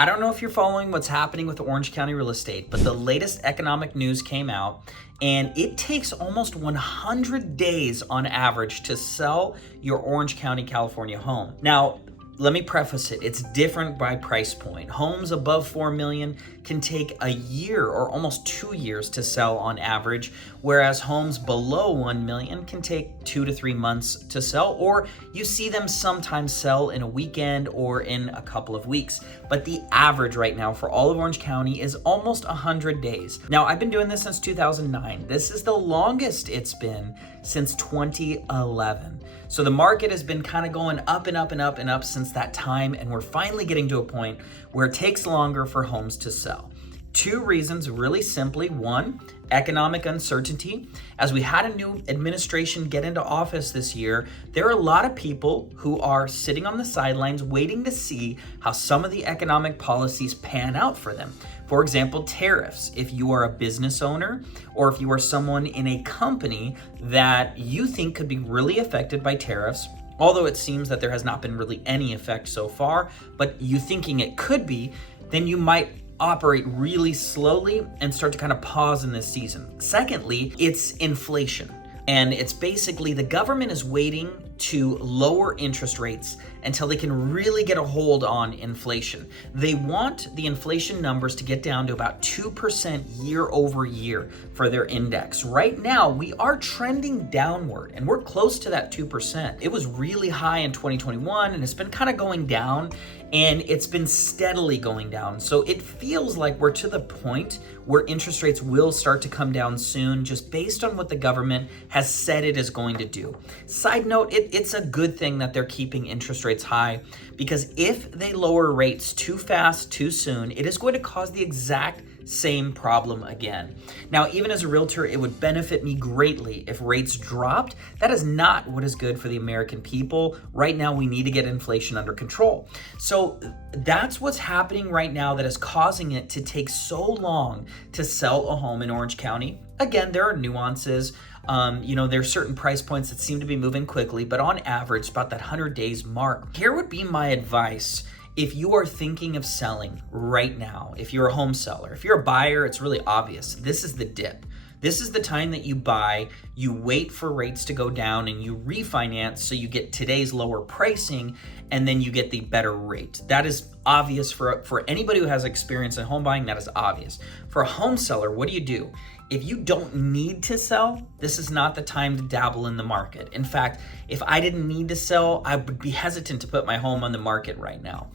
I don't know if you're following what's happening with Orange County real estate, but the latest economic news came out, and it takes almost 100 days on average to sell your Orange County, California home. Now, let me preface it. It's different by price point. Homes above 4 million can take a year or almost 2 years to sell on average, whereas homes below 1 million can take 2 to 3 months to sell, or you see them sometimes sell in a weekend or in a couple of weeks. But the average right now for all of Orange County is almost 100 days. Now, I've been doing this since 2009. This is the longest it's been since 2011. So the market has been kind of going up and up and up and up since that time, and we're finally getting to a point where it takes longer for homes to sell. 2 reasons, really simply. 1, economic uncertainty. As we had a new administration get into office this year, there are a lot of people who are sitting on the sidelines waiting to see how some of the economic policies pan out for them. For example, tariffs. If you are a business owner or if you are someone in a company that you think could be really affected by tariffs, although it seems that there has not been really any effect so far, but you thinking it could be, then you might operate really slowly and start to kind of pause in this season. Secondly, it's inflation. And it's basically the government is waiting to lower interest rates until they can really get a hold on inflation. They want the inflation numbers to get down to about 2% year over year for their index. Right now, we are trending downward and we're close to that 2%. It was really high in 2021 and it's been kind of going down, and it's been steadily going down. So it feels like we're to the point where interest rates will start to come down soon, just based on what the government has said it is going to do. Side note, it's a good thing that they're keeping interest rates high, because if they lower rates too fast, too soon, it is going to cause the exact same problem again. Now, even as a realtor, it would benefit me greatly if rates dropped. That is not what is good for the American people. Right now, we need to get inflation under control. So that's what's happening right now that is causing it to take so long to sell a home in Orange County. Again, there are nuances. There's certain price points that seem to be moving quickly, but on average, about that 100 days mark. Here would be my advice. If you are thinking of selling right now, if you're a home seller, if you're a buyer, it's really obvious. This is the dip. This is the time that you buy, you wait for rates to go down, and you refinance so you get today's lower pricing, and then you get the better rate. That is obvious for anybody who has experience in home buying. That is obvious. For a home seller, what do? If you don't need to sell, this is not the time to dabble in the market. In fact, if I didn't need to sell, I would be hesitant to put my home on the market right now.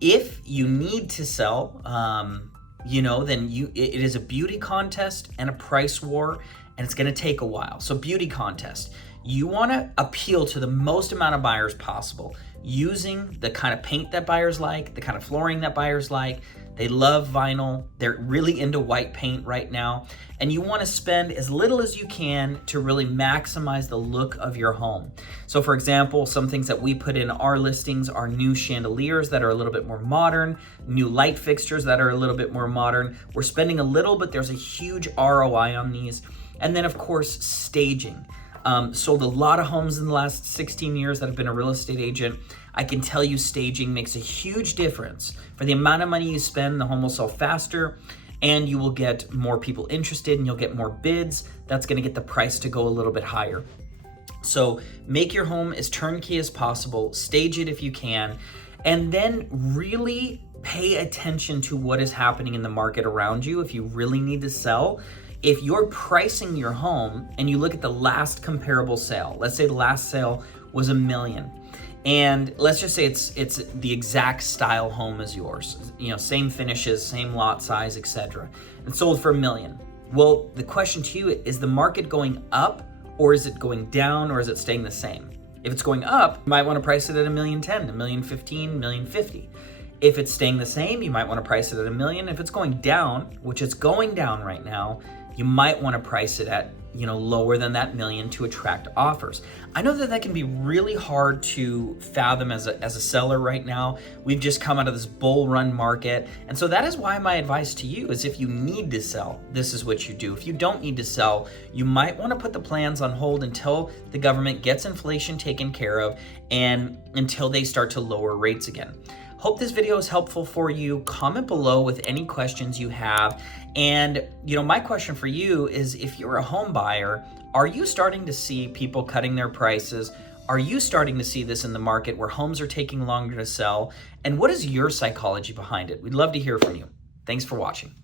If you need to sell, then it is a beauty contest and a price war, and it's going to take a while. So beauty contest, you want to appeal to the most amount of buyers possible using the kind of paint that buyers like, the kind of flooring that buyers like. They love vinyl. They're really into white paint right now. And you want to spend as little as you can to really maximize the look of your home. So for example, some things that we put in our listings are new chandeliers that are a little bit more modern, new light fixtures that are a little bit more modern. We're spending a little, but there's a huge ROI on these. And then of course, staging. Sold a lot of homes in the last 16 years that have been a real estate agent. I can tell you staging makes a huge difference. For the amount of money you spend, the home will sell faster, and you will get more people interested, and you'll get more bids. That's gonna get the price to go a little bit higher. So make your home as turnkey as possible, stage it if you can, and then really pay attention to what is happening in the market around you if you really need to sell. If you're pricing your home and you look at the last comparable sale, let's say the last sale was $1 million, and let's just say it's the exact style home as yours, same finishes, same lot size, etc., and sold for $1 million. Well, the question to you is the market going up, or is it going down, or is it staying the same? If it's going up, you might want to price it at $1.10 million, $1.15 million, $1.50 million. If it's staying the same, you might want to price it at $1 million. If it's going down, which it's going down right now, you might want to price it at lower than that $1 million to attract offers. I know that can be really hard to fathom as a seller right now. We've just come out of this bull run market. And so that is why my advice to you is, if you need to sell, this is what you do. If you don't need to sell, you might want to put the plans on hold until the government gets inflation taken care of and until they start to lower rates again. Hope this video is helpful for you. Comment below with any questions you have. And my question for you is, if you're a home buyer, are you starting to see people cutting their prices? Are you starting to see this in the market where homes are taking longer to sell? And what is your psychology behind it? We'd love to hear from you. Thanks for watching.